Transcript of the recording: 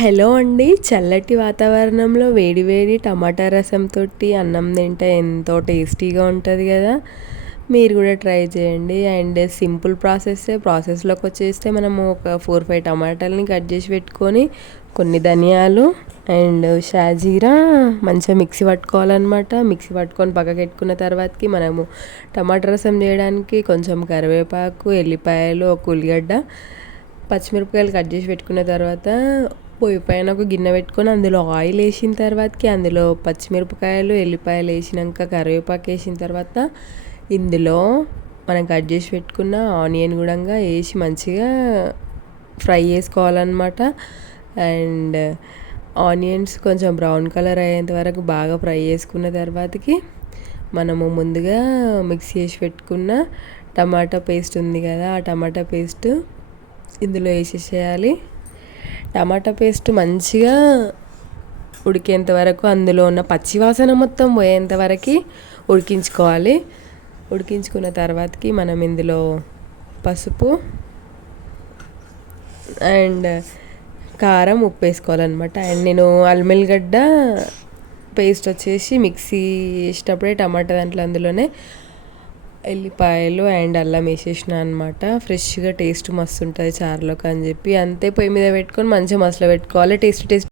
Hello అండి. చల్లటి వాతావరణంలో వేడి వేడి టమాటా రసంతో అన్నం తింటే ఎంతో టేస్టీగా ఉంటుంది కదా. మీరు కూడా ట్రై చేయండి. అండ్ సింపుల్ ప్రాసెస్ ప్రాసెస్లోకి వచ్చేస్తే మనము ఒక ఫోర్ ఫైవ్ టమాటాలని కట్ చేసి పెట్టుకొని కొన్ని ధనియాలు అండ్ షాజీరా మంచిగా మిక్సీ పట్టుకోవాలన్నమాట. మిక్సీ పట్టుకొని పక్కకెట్టుకున్న తర్వాతకి మనము టమాటా రసం చేయడానికి కొంచెం కరివేపాకు ఎల్లిపాయలు ఒక ఉల్లిగడ్డ పచ్చిమిరపకాయలు కట్ చేసి పెట్టుకున్న తర్వాత పొయ్యి పైన ఒక గిన్నె పెట్టుకొని అందులో ఆయిల్ వేసిన తర్వాతకి అందులో పచ్చిమిరపకాయలు ఎల్లిపాయలు వేసినాక కరివేపాకు వేసిన తర్వాత ఇందులో మనం కట్ చేసి పెట్టుకున్న ఆనియన్ కూడా వేసి మంచిగా ఫ్రై చేసుకోవాలన్నమాట. అండ్ ఆనియన్స్ కొంచెం బ్రౌన్ కలర్ అయ్యేంత వరకు బాగా ఫ్రై చేసుకున్న తర్వాతకి మనము ముందుగా మిక్స్ చేసి పెట్టుకున్న టమాటా పేస్ట్ ఉంది కదా ఆ టమాటా పేస్ట్ ఇందులో వేసేసేయాలి. టమాటా పేస్ట్ మంచిగా ఉడికేంత వరకు అందులో ఉన్న పచ్చివాసన మొత్తం పోయేంత వరకు ఉడికించుకోవాలి. ఉడికించుకున్న తర్వాతకి మనం ఇందులో పసుపు అండ్ కారం ఉప్పు వేసుకోవాలన్నమాట. అండ్ నేను అల్మెల్గడ్డ పేస్ట్ వచ్చేసి మిక్సీ వేసేటప్పుడే టమాటా దాంట్లో అందులోనే ఎల్లిపాయలు అండ్ అల్లం వేసేసిన అనమాట ఫ్రెష్గా టేస్ట్ మస్తు ఉంటుంది చారులోకి అని చెప్పి. అంతే పొయ్యి మీద పెట్టుకొని మంచిగా మసలు పెట్టుకోవాలి టేస్ట్ టేస్ట్